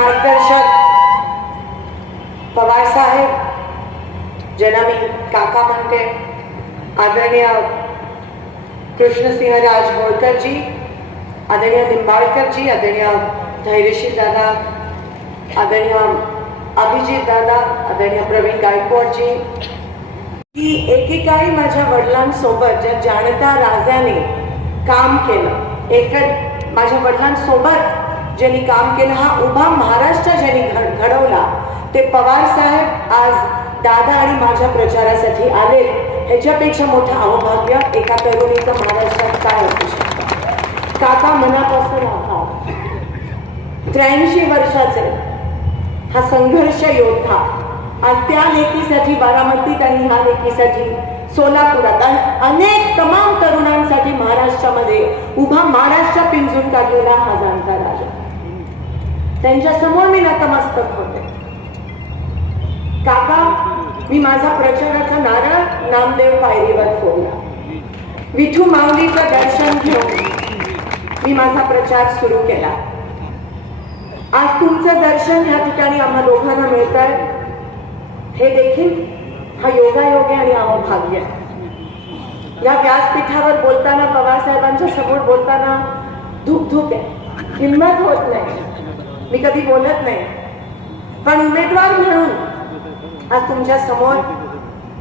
मार्गदर्शक पवार साहेब ज्यांना मी काका म्हणते आदरणीय कृष्णसिंहराज होळकरजी आदरणीय निंबाळकरजी आदरणीय धैर्यशील दादा आदरणीय अभिजित दादा आदरणीय प्रवीण गायकवाडजी. की एकेकाळी माझ्या वडिलांसोबत ज्या जाणता राजाने काम केलं एक माझ्या वडिलांसोबत ज्यांनी काम केलं हा उभा महाराष्ट्र ज्यांनी घड घडवला ते पवार साहेब आज दादा आणि माझ्या प्रचारासाठी आले. ह्याच्यापेक्षा मोठं अवभाग्य एका तरुणीचं महाराष्ट्रात काय असू शकतं? काका मनापासून आभार त्र्याऐंशी वर्षाचे हा संघर्ष योद्धा. आज त्या लेकीसाठी बारामतीत आणि ह्या लेकीसाठी सोलापुरात आणि अनेक तमाम तरुणांसाठी महाराष्ट्रामध्ये उभा महाराष्ट्र पिंजून काढलेला हा जाणता राजा. त्यांच्यासमोर मी नतमस्तक होते. काका मी माझा प्रचाराचा नारळ नामदेव पायरीवर फोडला. विठू माऊलीचं दर्शन घेऊन मी माझा प्रचार सुरू केला. आज तुमचं दर्शन या ठिकाणी आम्हा दोघांना मिळत आहे हे देखील हा योगायोग आणि अवभाग्य आहे. या व्यासपीठावर बोलताना पवारसाहेबांच्या समोर बोलताना धुकधुक आहे हिंमत होत नाही. मी कधी बोलत नाही. पण उमेदवार म्हणून आज तुमच्यासमोर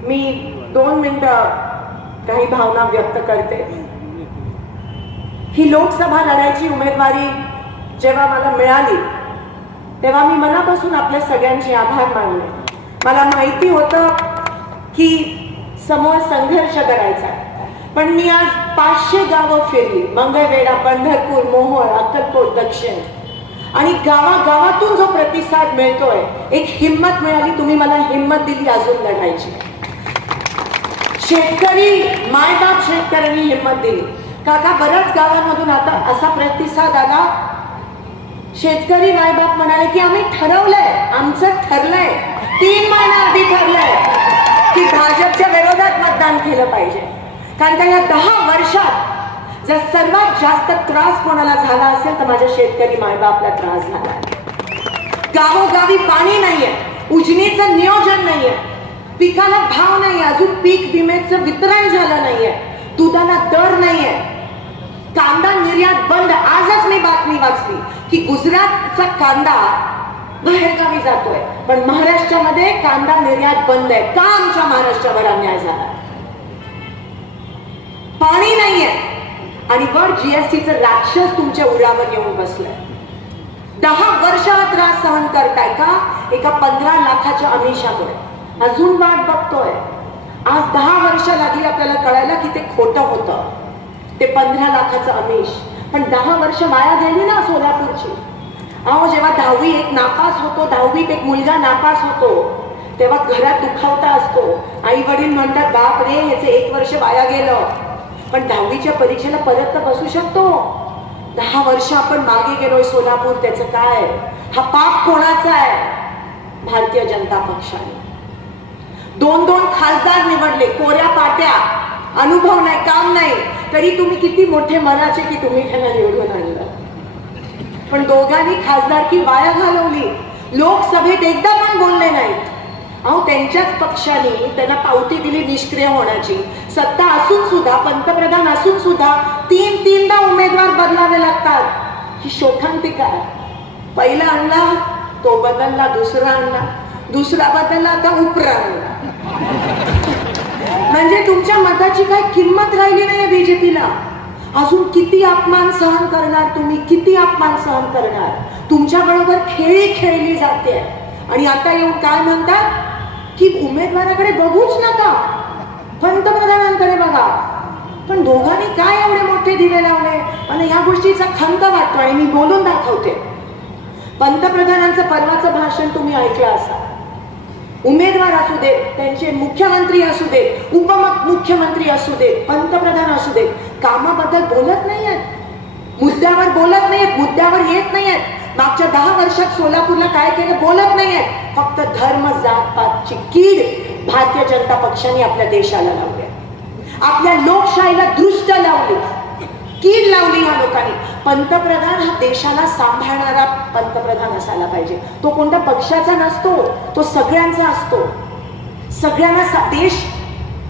मी दोन मिनिटं काही भावना व्यक्त करते. ही लोकसभा लढायची उमेदवारी जेव्हा मला मिळाली तेव्हा मी मनापासून आपल्या सगळ्यांचे आभार मानले. मला माहिती होतं की समोर संघर्ष करायचा. आहे. पण मी आज पाचशे गावं फिरली. मंगळवेढा पंढरपूर मोहोळ अक्कलकोट दक्षिण. आणि गावागावातून जो प्रतिसाद मिळतोय एक हिंमत मिळाली तुम्ही मला हिंमत दिली अजून लढायची. शेतकरी मायबाप शेतकऱ्यांनी हिंमत दिली. काका बऱ्याच गावांमधून आता असा प्रतिसाद आला. शेतकरी मायबाप म्हणाले की आम्ही ठरवलंय आमचं ठरलंय. तीन महिना आधी ठरलंय की भाजपच्या विरोधात मतदान केलं पाहिजे. कारण का या दहा वर्षात जर सर्वात जास्त त्रास कोणाला झाला असेल तर माझ्या शेतकरी मायबापला त्रास झाला गावोगावी पाणी नाहीये उजनीचं नियोजन नाहीये पिकाला भाव नाही अजून पीक विम्याचं वितरण झालं नाहीये दुधाला दर नाहीये. कांदा निर्यात बंद आजच मी बातमी वाचली की गुजरातचा कांदा बाहेरगावी जातोय पण महाराष्ट्रामध्ये कांदा निर्यात बंद आहे. का आमच्या महाराष्ट्रावर अन्याय झाला? पाणी नाहीये. आणि वर जीएसटीचं राक्षस तुमच्या उरावर येऊन बसलंय. दहा वर्ष हा त्रास सहन करताय का? एका पंधरा लाखाच्या अमिषामुळे. अजून वाट बघतोय. आज दहा वर्ष लागली आपल्याला कळायला की ते खोटं होतं. ते पंधरा लाखाचं अमिष. पण दहा वर्ष माया गेली ना सोलापूरची. अहो जेव्हा दहावी एक नापास होतो दहावीत एक मुलगा नापास होतो तेव्हा घरात दुखावता असतो. आई वडील म्हणतात बाप रे ह्याचे एक वर्ष वाया गेलं. पण दहावीच्या परीक्षेला परत तर बसू शकतो. दहा वर्ष आपण मागे गेलोय सोलापूर त्याचं काय? हा पाप कोणाचा आहे? भारतीय जनता पक्षाने. दोन दोन खासदार निवडले कोऱ्या पाट्या अनुभव नाही काम नाही. तरी तुम्ही किती मोठे मनाचे की तुम्ही त्यांना निवडून आणलं? पण दोघांनी खासदारकी वाया घालवली. लोकसभेत एकदा पण बोलले नाहीत. अहो त्यांच्याच पक्षाने त्यांना पावती दिली निष्क्रिय होण्याची. सत्ता असून सुद्धा पंतप्रधान असून सुद्धा तीन तीनदा उमेदवार बदलावे लागतात. ही शोधांतिका काय पहिला आणला तो बदलला दुसरा आणला. दुसरा बदलला आता उपरा म्हणजे तुमच्या मताची काय किंमत राहिली नाही बीजेपीला. अजून किती अपमान सहन करणार तुम्ही? किती अपमान सहन करणार? तुमच्या बरोबर खेळी खेळली जाते. आणि आता येऊन काय म्हणतात? की उमेदवाराकडे बघूच नका. पंतप्रधानांकडे बघा. पण दोघांनी काय एवढे मोठे दिवे लावले? आणि या गोष्टीचा खंत वाटतो आणि मी बोलून दाखवते. पंतप्रधानांचं परवाचं भाषण तुम्ही ऐकलं असा उमेदवार असू देत त्यांचे मुख्यमंत्री असू देत उपमुख्यमंत्री असू देत पंतप्रधान असू देत कामाबद्दल बोलत नाही आहेत मुद्द्यावर बोलत नाहीत मुद्द्यावर येत नाहीयेत. मागच्या दहा वर्षात सोलापूरला काय केलं बोलत नाहीयेत फक्त धर्म जात पातची कीड भारतीय जनता पक्षाने आपल्या देशाला लावली आपल्या लोकशाहीला दृष्ट लावली. कीड लावली ह्या लोकांनी. पंतप्रधान हा देशाला सांभाळणारा पंतप्रधान असायला पाहिजे. तो कोणत्या पक्षाचा नसतो तो सगळ्यांचा असतो. सगळ्यांना सा- देश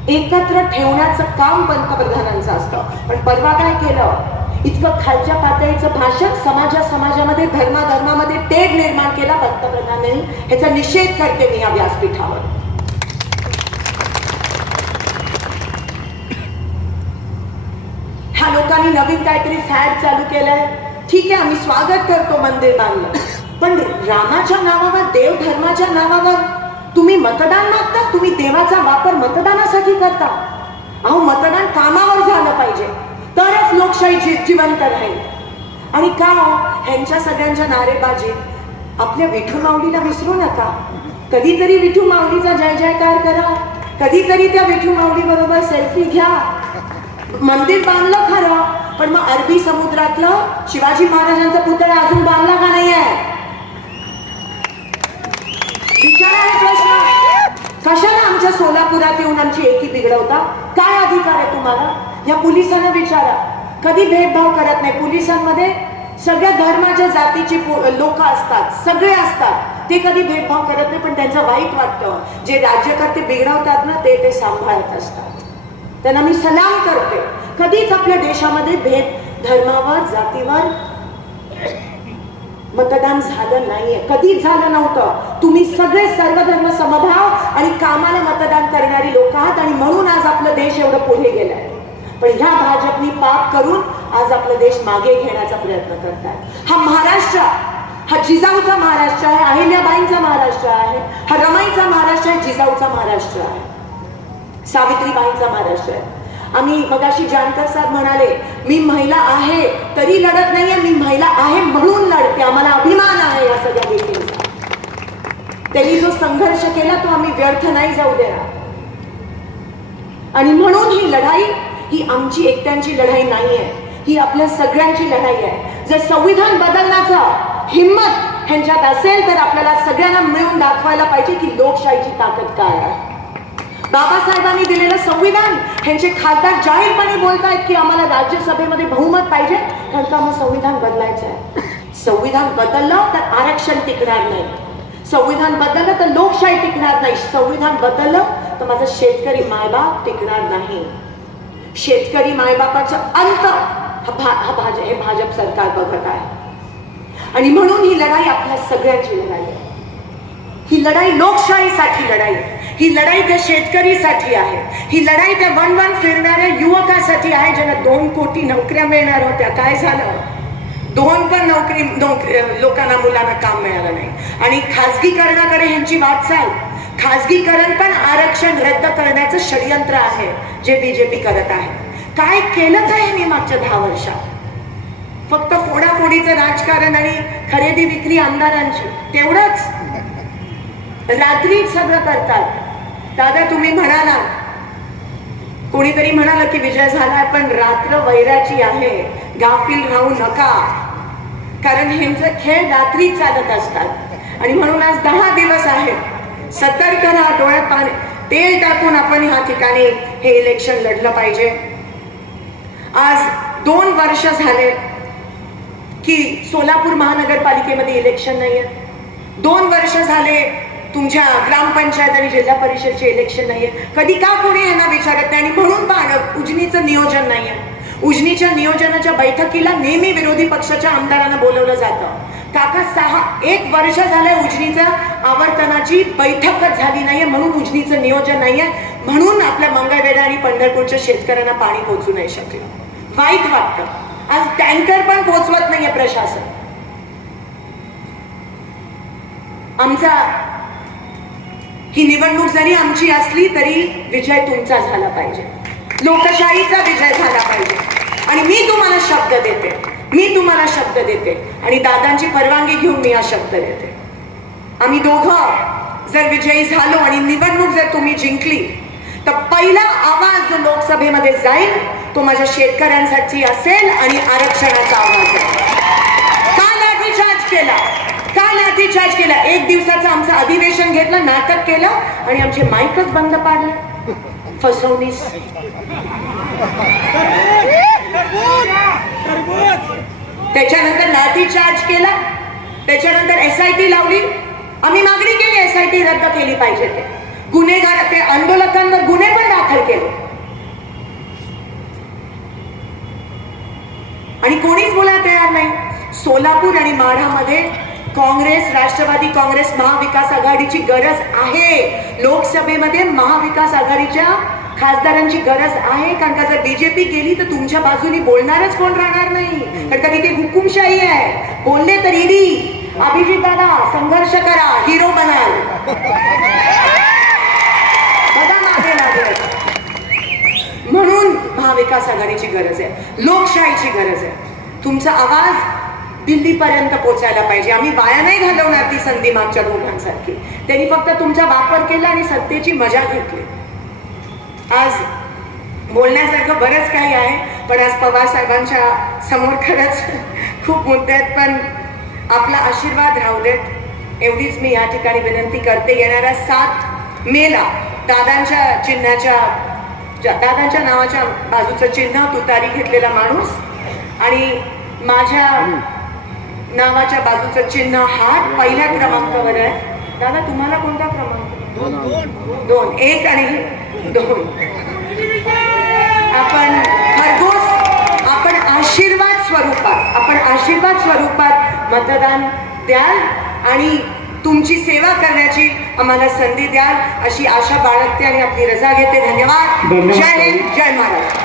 एकत्र ठेवण्याचं काम पंतप्रधानांचं असतं. पण परवा काय केलं? इतकं खालच्या पातळीचं भाषण समाजा समाजामध्ये धर्माधर्मामध्ये तेढ निर्माण केला पंतप्रधानांनी. ह्याचा निषेध करते मी या व्यासपीठावर. ह्या लोकांनी नवीन काहीतरी फॅड चालू केलाय. ठीक आहे आम्ही स्वागत करतो मंदिर बांधलं. पण रामाच्या नावावर देव धर्माच्या नावावर तुम्ही मतदान मागता? तुम्ही देवाचा वापर मतदानासाठी करता? अहो मतदान कामावर झालं पाहिजे. तरच लोकशाही जी- जिवंत राहील. आणि का हो? ह्यांच्या सगळ्यांच्या नारेबाजीत आपल्या विठू माऊलीला विसरू नका. कधीतरी विठू माऊलीचा जय जयकार करा. कधीतरी त्या विठू माऊली बरोबर सेल्फी घ्या. मंदिर बांधलं खरं पण मग अरबी समुद्रातलं शिवाजी महाराजांचा पुतळा अजून बांधला का नाही आहे प्रश्न? कशाला आमच्या सोलापुरात येऊन आमची एकी बिघडवता? काय अधिकार आहे तुम्हाला? या पोलिसांना विचारा. कधी भेदभाव करत नाही. पोलिसांमध्ये सगळ्या धर्माच्या जातीचे लोक असतात. सगळे असतात. ते कधी भेदभाव करत नाही पण त्यांचं वाईट वाटतं. जे राज्यकर्ते बिघडवतात ना ते ते सांभाळत असतात. त्यांना मी सलाम करते. कधीच आपल्या देशामध्ये भेद धर्मावर जातीवर मतदान झालं नाहीये. कधीच झालं नव्हतं. तुम्ही सगळे सर्वधर्म समभाव आणि कामाला मतदान करणारी लोक आहात आणि म्हणून आज आपलं देश एवढं पुढे गेलाय. पण ह्या भाजपनी पाप करून आज आपला देश मागे घेण्याचा प्रयत्न करतात हा महाराष्ट्र हा जिजाऊचा महाराष्ट्र आहे अहिल्याबाईंचा महाराष्ट्र आहे हा रमाईचा महाराष्ट्र आहे जिजाऊचा महाराष्ट्र आहे. सावित्रीबाईंचा महाराष्ट्र आहे. आम्ही मगाशी जानकर साहेब म्हणाले मी महिला आहे तरी लढत नाहीये मी महिला आहे म्हणून लढते आम्हाला अभिमान आहे या सगळ्या गोष्टींचा. त्यांनी जो संघर्ष केला तो आम्ही व्यर्थ नाही जाऊ देणार. आणि म्हणून ही लढाई ही आमची एकट्यांची लढाई नाहीये. ही आपल्या सगळ्यांची लढाई आहे. जर संविधान बदलण्याचा हिंमत ह्यांच्यात असेल तर आपल्याला सगळ्यांना मिळून दाखवायला पाहिजे की लोकशाहीची ताकद काय आहे. बाबासाहेबांनी दिलेलं संविधान ह्यांचे खासदार जाहीरपणे बोलतायत की आम्हाला राज्यसभेमध्ये बहुमत पाहिजे कारण का मग संविधान बदलायचं आहे. संविधान बदललं तर आरक्षण टिकणार नाही. संविधान बदललं तर लोकशाही टिकणार नाही. संविधान बदललं तर माझा शेतकरी मायबाप टिकणार नाही. शेतकरी मायबापाचा अंत हा भा हा भाज हे भाजप सरकार बघत आहे. आणि म्हणून ही लढाई आपल्या सगळ्यांची लढाई आहे. ही लढाई लोकशाहीसाठी लढाई ही लढाई त्या शेतकरीसाठी आहे. ही लढाई त्या वन वन फिरणाऱ्या युवकासाठी आहे ज्यांना दोन कोटी नोकऱ्या मिळणार होत्या. काय झालं? दोन पण नोकरी नोकरी लोकांना मुलांना काम मिळालं नाही. आणि खाजगीकरणाकडे ह्यांची वाटचाल. खासगीकरण पण आरक्षण रद्द करण्याचं षडयंत्र आहे जे बीजेपी करत आहे. काय केलं काय मी मागच्या दहा वर्षात? फक्त फोडाफोडीचं राजकारण आणि खरेदी विक्री आमदारांची तेवढंच? रात्रीच सगळं करतात. दादा तुम्ही म्हणाला कोणीतरी म्हणाल की विजय झालाय पण रात्र वैराची आहे. गाफील राहू नका. कारण ह्यांचे खेळ रात्री चालत असतात. आणि म्हणून आज दहा दिवस आहेत. सतर्क राहा डोळ्यात पाणी तेल टाकून आपण ह्या ठिकाणी हे इलेक्शन लढलं पाहिजे. आज दोन वर्ष झाले की सोलापूर महानगरपालिकेमध्ये इलेक्शन नाहीये. दोन वर्ष झाले तुमच्या ग्रामपंचायत आणि जिल्हा परिषदचे इलेक्शन नाहीये. कधी का कोणी यांना विचारत नाही? आणि म्हणून पण उजनीचं नियोजन नाहीये. उजनीच्या नियोजनाच्या बैठकीला नेहमी विरोधी पक्षाच्या आमदारांना बोलवलं जातं. काका सहा एक वर्ष झालंय उजनीच्या आवर्तनाची बैठकच झाली नाहीये म्हणून उजनीचं नियोजन नाहीये. म्हणून आपल्या मंगळवेढा आणि पंढरपूरच्या शेतकऱ्यांना पाणी पोहोचू नाही शकलं. वाईट वाटतं. आज टँकर पण पोहोचवत नाहीये प्रशासन. आमचा ही निवडणूक जरी आमची असली तरी विजय तुमचा झाला पाहिजे. लोकशाहीचा विजय झाला पाहिजे. आणि मी तुम्हाला शब्द देते मी तुम्हाला शब्द देते आणि दादांची परवानगी घेऊन मी हा शब्द देते. आम्ही दोघं जर विजयी झालो आणि निवडणूक जर तुम्ही जिंकली तर पहिला आवाज जो लोकसभेमध्ये जाईल तो माझ्या शेतकऱ्यांसाठी असेल आणि आरक्षणाचा आवाज काल का लाठीचार्ज केला. का लाठीचार्ज केला. एक दिवसाचं आमचं अधिवेशन घेतलं नाटक केलं आणि आमचे माईकच बंद पाडले. फसवणीस. त्याच्यानंतर लाठी चार्ज केला. त्याच्यानंतर एस आय टी लावली. आम्ही मागणी केली एस आय टी रद्द केली पाहिजे ते. गुन्हेगार ते आंदोलकांवर गुन्हे पण दाखल केले. आणि कोणीच बोलायला तयार नाही. सोलापूर आणि माढामध्ये काँग्रेस राष्ट्रवादी काँग्रेस महाविकास आघाडीची गरज आहे. लोकसभेमध्ये महाविकास आघाडीच्या खासदारांची गरज आहे कारण का जर बीजेपी गेली तर तुमच्या बाजूनी बोलणारच कोण राहणार नाही. कारण का तिथे हुकुमशाही आहे. बोलले तर ईडी अभिजित दादा संघर्ष करा हिरो बनाल. बघा मागे लागेल म्हणून महाविकास आघाडीची गरज आहे. लोकशाहीची गरज आहे. तुमचा आवाज दिल्लीपर्यंत पोचायला पाहिजे. आम्ही वाया नाही घालवणार ती संधी मागच्या दोघांसारखी. त्यांनी फक्त तुमचा वापर केला आणि सत्तेची मजा घेतली. आज बोलण्यासारखं बरंच काही आहे पण आज पवार साहेबांच्या समोर खरंच खूप मुद्दे आहेत पण आपला आशीर्वाद राहू देत एवढीच मी या ठिकाणी विनंती करते येणाऱ्या सात मेला दादांच्या चिन्हाच्या दादांच्या नावाच्या बाजूचं चिन्ह तुतारी घेतलेला माणूस आणि माझ्या नावाच्या बाजूचं चिन्ह हात पहिल्या क्रमांकावर आहे. दादा तुम्हाला कोणता क्रमांक? दोन. एक आणि दोन आपण खरगोश आपण आशीर्वाद स्वरूपात आपण आशीर्वाद स्वरूपात मतदान द्याल आणि तुमची सेवा करण्याची आम्हाला संधी द्याल अशी आशा बाळगते आणि आपली रजा घेते. धन्यवाद. धन्यवाद. जय हिंद जय महाराष्ट्र.